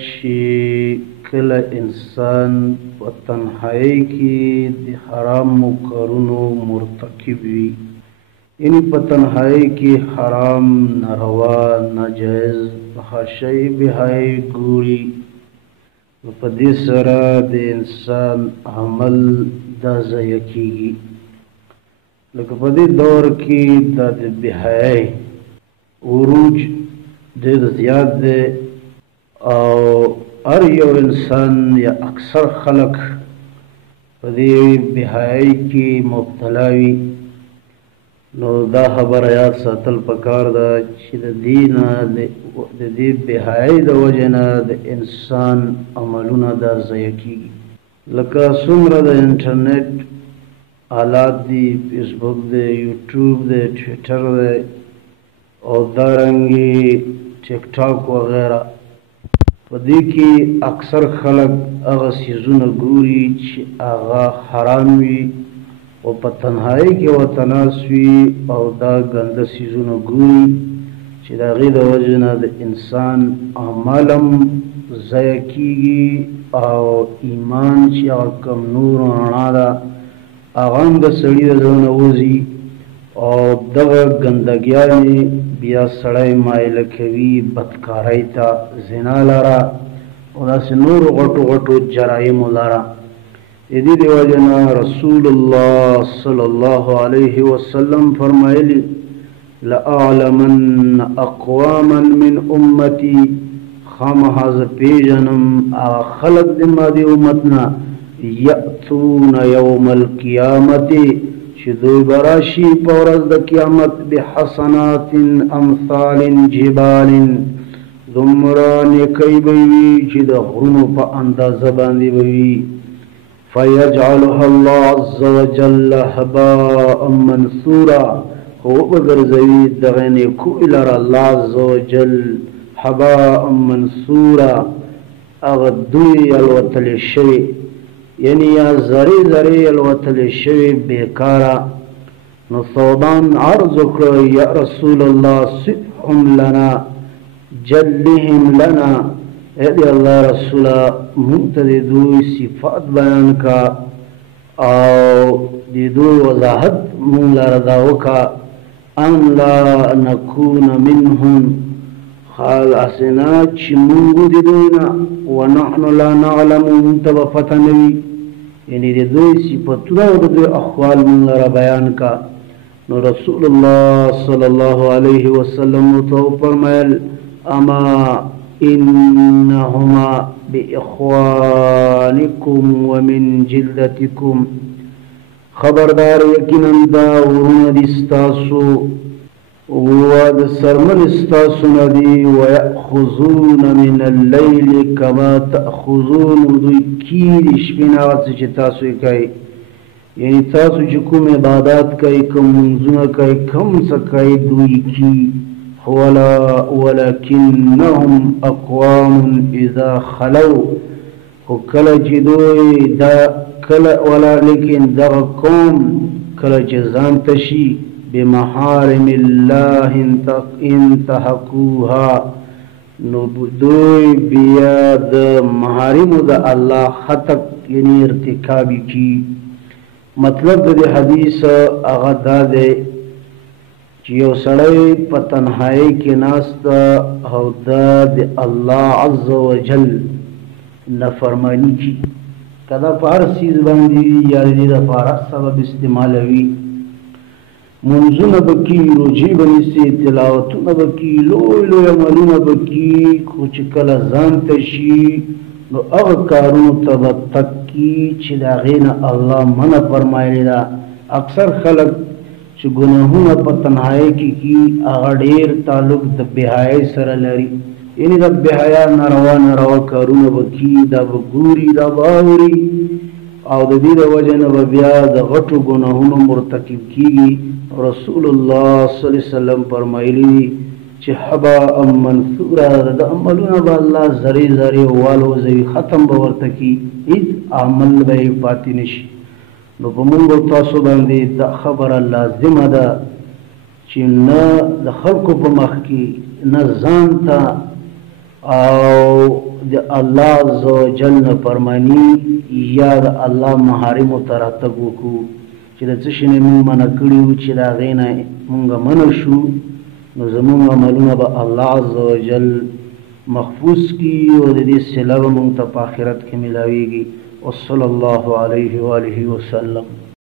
چې کله انسان په تنهایی کې د حرامو کارونو مرتکب وي، یعنی په تنهایی کې حرام، ناروا، ناجایز، فحاشۍ، بېحیایي ګوري، نو په دې سره د انسان عمل دا ضایع کېږي. لکه په دې دور کې دا د بېحیایۍ عروج ډېر زیات دی او هر یو انسان یا اکثر خلق په دې بېحیایۍ کې مبتلا وي. نو دا خبره یاد ساتل پکار ده چې د دې بېحیایۍ د وجې نه د انسان عملونه دا ضایع کېږي. لکه څومره د انټرنیټ حالات دي، فیسبوک دی، یوټیوب دی، ټویټر دی او دارنګې ټیک ټاک وغیره. په دې کې اکثر خلک هغه څیزونه ګوري چې هغه حرام وي او په تنهایی کې ورته ناست وي او دا ګنده څیزونه ګوري چې د هغې د وجې نه د انسان عمل هم ضایع کېږي او ایمان چې هغه کم نور و رڼا ده هغه هم د سړي د زړه نه وځي او دغه ګندګیانې بیا سړی مایله کوي بدکارۍ ته، زنا لره او داسې نورو غټو غټو جرایمو لره. د دې د وجې نه رسول الله صلی الله علیه وسلم فرمایلي لأعلمن اقواما من امتی، خامخا زه پیژنم هغه خلک د ما د امت نه یأتون یوم القیامت چې دوی به راشي په ورځ د قیامت بحسنات امثال جبال، دومره نیکۍ به وي چې د غرونو په اندازه باندې به وي. فیجعلها الله عز وجل هباء منثورا، خو وګرځوي دغه نیکوۍ لره الله عز وجل هباء منثورا، هغه دوی الوتلې شوي، یعنی یا ذرې ذرې الوتلې شوي بیکاره. نو ثوبان عرض وکړه یا رسول الله صفهم لنا جلهم لنا، اے دی الله رسوله مونږ ته د دوی صفات بیان کا او د دوی وضاحت مونږ لره دا وکړه ان لا نکون منهم، خالصنا چې مونږ د دوی نه ونحن لا نعلم، مونږ ته به پته نه وي، یعنی د دوی صفتونه او د دوی احوال مونږ لره بیان کا. نو رسول الله صلی الله علیه وسلم ورته وفرمیل اما انهما باخوانکم ومن جلدتکم، خبردار یقینا دا ورونه دي ستاسو و د سرمن ستاسو نه دي، ویأخذون من اللیل کما تأخذون، دوی کیدي شپې نه هغه څه چې تاسو یې کوئ، یعنی تاسو چې کوم عبادات کوئ، کوم منځونه کوئ، کوم څه کوئ دوی کی. ولکنهم اقوام اذا خلو، خو کله چې دوی دا کله لیکن دغه قوم کله چې ځان ته شي بمحارم الله انتهکوها، نو دوی بیا د محارمو د الله خطق یعنی ارتکابی کی. مطلب د دې حدیث هغه دا دی چې یو سړی په تنهایی کې ناست او دا د الله عز وجل نافرمانی کی، کله په هر څیز باندې یا د دې لپاره سبب استعمالوي، منځونه به کوي، روژې به نیسي، تلاوتونه به کوي، لوی لوی عملونه به کوي، خو چې کله ځان ته شي نو هغه کارونو ته به تک کي چې د هغې نه الله منع فرمایلې ده. اکثر خلک چې ګناهونه په تنهایی کې کوي هغه ډېر تعلق د بېحیایۍ سره لري، یعنې د بېحیا ناروا ناروا کارونه به کوي، دا به ګوري، دا به اوري او د دې د وجې نه به بیا د غټو ګناهونو مرتکب کېږي. رسول الله صلی الله علیه وسلم فرمایلي چې هباء منثورا، د عملونه به الله ذرې ذرې والوځوي، ختم به ورته کړي، هېڅ عمل به یې پاتې نه شي. نو په موږ او تاسو باندې دا خبره لازمه ده چې نه د خلکو په مخ کې نه ځان ته او د الله عز وجل نه فرمانی یا د الله محارم ترتب وکړو چې د څه شي نه موږ منع کړي وو چې د هغې نه موږ منع شو نو زموږ عملونه به الله عز وجل محفوظ کړي او د دې صله به موږ ته په آخرت کې میلاویږي وصلی الله علیه وآله وسلم.